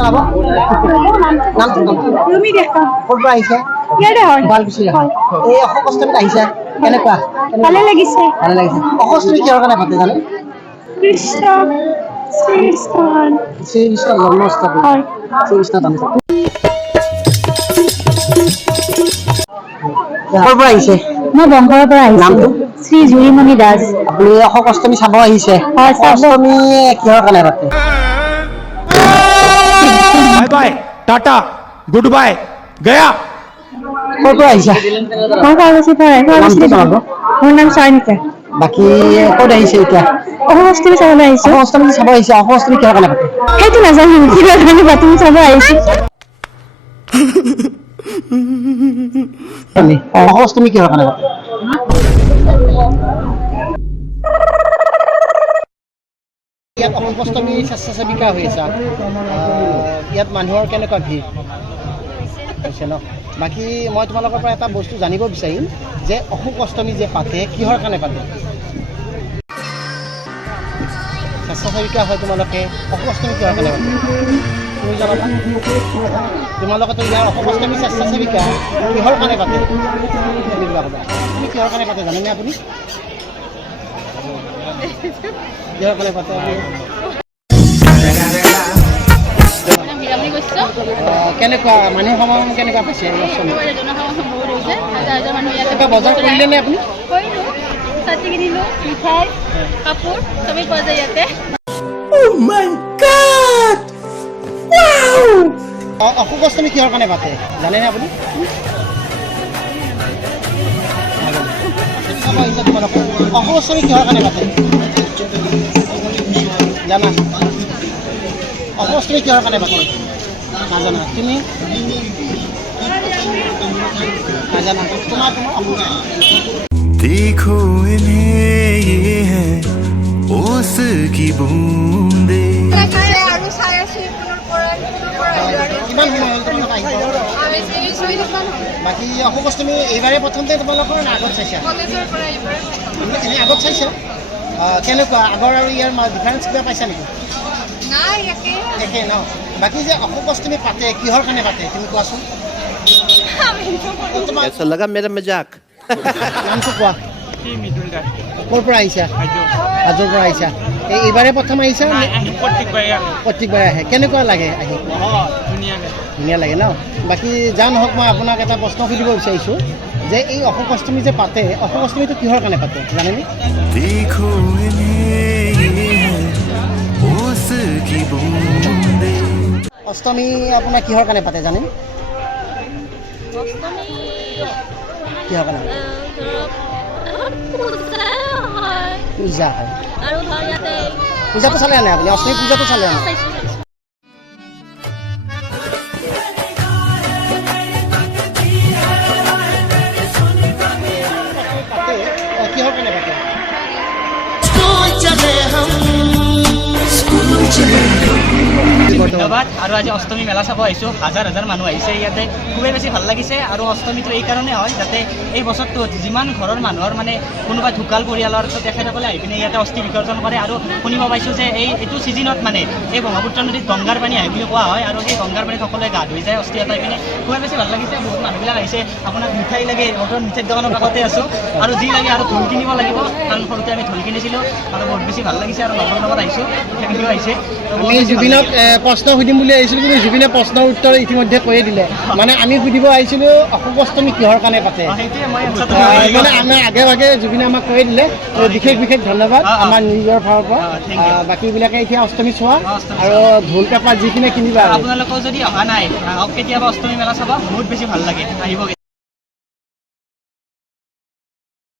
জনাব নামটো তুমি দেখা ক'ৰ পৰা আহিছে ইয়াতে হয় শুৱালকুছিৰ এই অশোক অষ্টমীত আহিছে কেনেকুৱা ভালে লাগিছে ভালে লাগিছে অশোক অষ্টমী কিহৰ কাৰণে পাতে জানে কৃষ্ণ শ্ৰীকৃষ্ণ জন্মাষ্টমী হয় শ্ৰীকৃষ্ণ জন্মাষ্টমী ক'ৰ পৰা আহিছে মই বংশৰ পৰা নামটো শ্ৰী জুৰিমণি দাস আপুনি অশোক অষ্টমী চাব আহিছে হয়, চাব। অষ্টমী কিহৰ কাৰণে পাতে bye bye tata good bye गया ক'ৰ পৰা আহিছা মই শুৱালকুছিৰ পৰা নামটো জনাব মোৰ নাম চয়নিকা বাকী ক'ত আহিছে এতিয়া অশোক অষ্টমী চাবলৈ আহিছো অশোক অষ্টমী চাব আহিছে অশোক অষ্টমী কিহৰ কাৰণে পাতে সেইটো নাজানো কিবা কাৰণে বাতৰি চাব আহিছো অশোক অষ্টমী কিহৰ কাৰণে পাতে ইয়াত অশোক অষ্টমী স্বেচ্ছাসেৱিকা হৈ আছে ইয়াত মানুহৰ কেনেকুৱা ভিৰ হৈছে ন বাকী মই তোমালোকৰ পৰা এটা বস্তু জানিব বিচাৰিম যে অশোক অষ্টমী যে পাতে কিহৰ কাৰণে পাতে স্বেচ্ছাসেৱিকা হয় তোমালোকে অশোক অষ্টমী কিহৰ কাৰণে পাতে তুমি জনাবা তোমালোকেতো ইয়াৰ অশোক অষ্টমী স্বেচ্ছাসেৱিকা কিহৰ কাৰণে পাতে তুমি কিবা ক'বা তুমি কিহৰ কাৰণে পাতে জানেনে আপুনি কিহৰ কাৰণে পাতে কেনেকুৱা মানুহ সমাগম কেনেকুৱা পাইছে এই অষ্টমী কিবা বজাৰ কৰিলে নে আপুনি ছাতি কিনিলো মিঠাই কাপোৰ চবেই পোৱা যায় ইয়াতে অশোক অষ্টমী কিহৰ কাৰণে পাতে জানেনে আপুনি অশোক অষ্টমী কিহৰ কাৰণে পাতে জানা অশোক অষ্টমী কিহৰ কাৰণে পাতে নাজানা তুমি নাজানা তোমাৰ देखो इन्हें ये है ओस की बूंदे কিমান সময় হ'ল তোমালোক আহিব বাকী অশোক অষ্টমী এইবাৰে প্ৰথমতে তোমালোকৰ আগত চাইছা এনেই আগত চাইছা কেনেকুৱা আগৰ আৰু ইয়াৰ ডিফাৰেঞ্চ কিবা পাইছা নেকি একে ন বাকী যে অশোক অষ্টমী পাতে কিহৰ কাৰণে পাতে তুমি কোৱাচোন ऐसा लगा मेरा मजाक নামটো কোৱা ক'ৰ পৰা আহিছা হাজোৰ পৰা আহিছা এইবাৰে প্ৰথম আহিছা প্ৰত্যেকবাৰে আহে কেনেকুৱা লাগে আহি ধুনীয়া লাগে ন বাকী যা নহওক মই আপোনাক এটা প্ৰশ্ন সুধিব বিচাৰিছোঁ যে এই অশোক অষ্টমী যে পাতে অশোক অষ্টমীটো কিহৰ কাৰণে পাতে জানেনে देखो इन्हें ये है ओस की बूंदे অষ্টমী আপোনাৰ কিহৰ কাৰণে পাতে জানেনে কিহৰ কাৰণে পূজা হয় আৰু ধৰ ইয়াতে পূজাটো চালে নাই আপুনি অষ্টমী পূজাটো চালে নাই কিহৰ কাৰণে পাতে ধন্যবাদ আৰু আজি অষ্টমী মেলা চাব আহিছোঁ হাজাৰ হাজাৰ মানুহ আহিছে ইয়াতে খুবেই বেছি ভাল লাগিছে আৰু অষ্টমীটো এই কাৰণে হয় যাতে এই বছৰটোত যিমান ঘৰৰ মানুহৰ মানে কোনোবা ঢুকাল পৰিয়ালৰ তেখেতসকলে আহি পিনে ইয়াতে অস্থি বিসৰ্জন কৰে আৰু শুনিব পাইছোঁ যে এইটো ছিজনত মানে এই ব্ৰহ্মপুত্ৰ নদীত গংগাৰ পানী আহে বুলি কোৱা হয় আৰু সেই গংগাৰ পানী সকলোৱে গা ধুই যায় অস্থি এটাই পিনে খুবেই বেছি ভাল লাগিছে বহুত মানুহবিলাক আহিছে আপোনাক মিঠাই লাগে বৰ্তমান মিঠাইৰ দোকানৰ কাষতে আছোঁ আৰু যি লাগে আৰু ঢোল কিনিব লাগিব কাৰণ সৰুতে আমি ঢোল কিনিছিলোঁ আৰু বহুত বেছি ভাল লাগিছে আৰু লগৰ লগত আহিছোঁ ফেমিলিও আহিছে আমি জুবিনক প্ৰশ্ন সুধিম বুলি আহিছিলোঁ কিন্তু জুবিনে প্ৰশ্নৰ উত্তৰ ইতিমধ্যে কৈয়ে দিলে মানে আমি সুধিব আহিছিলোঁ অশোক অষ্টমী কিহৰ কাৰণে পাতে সেইটোৱে মই মানে আমাৰ আগে ভাগে জুবিনে আমাক কৈয়ে দিলে বিশেষ ধন্যবাদ আমাৰ নিজৰ ফালৰ পৰা বাকীবিলাকে এতিয়া অষ্টমী চোৱা আৰু ঢোল পেঁপা যিখিনি কিনিবা আপোনালোকৰ যদি অহা নাই কেতিয়াবা অষ্টমী মেলা চাব বহুত বেছি ভাল লাগে আহিব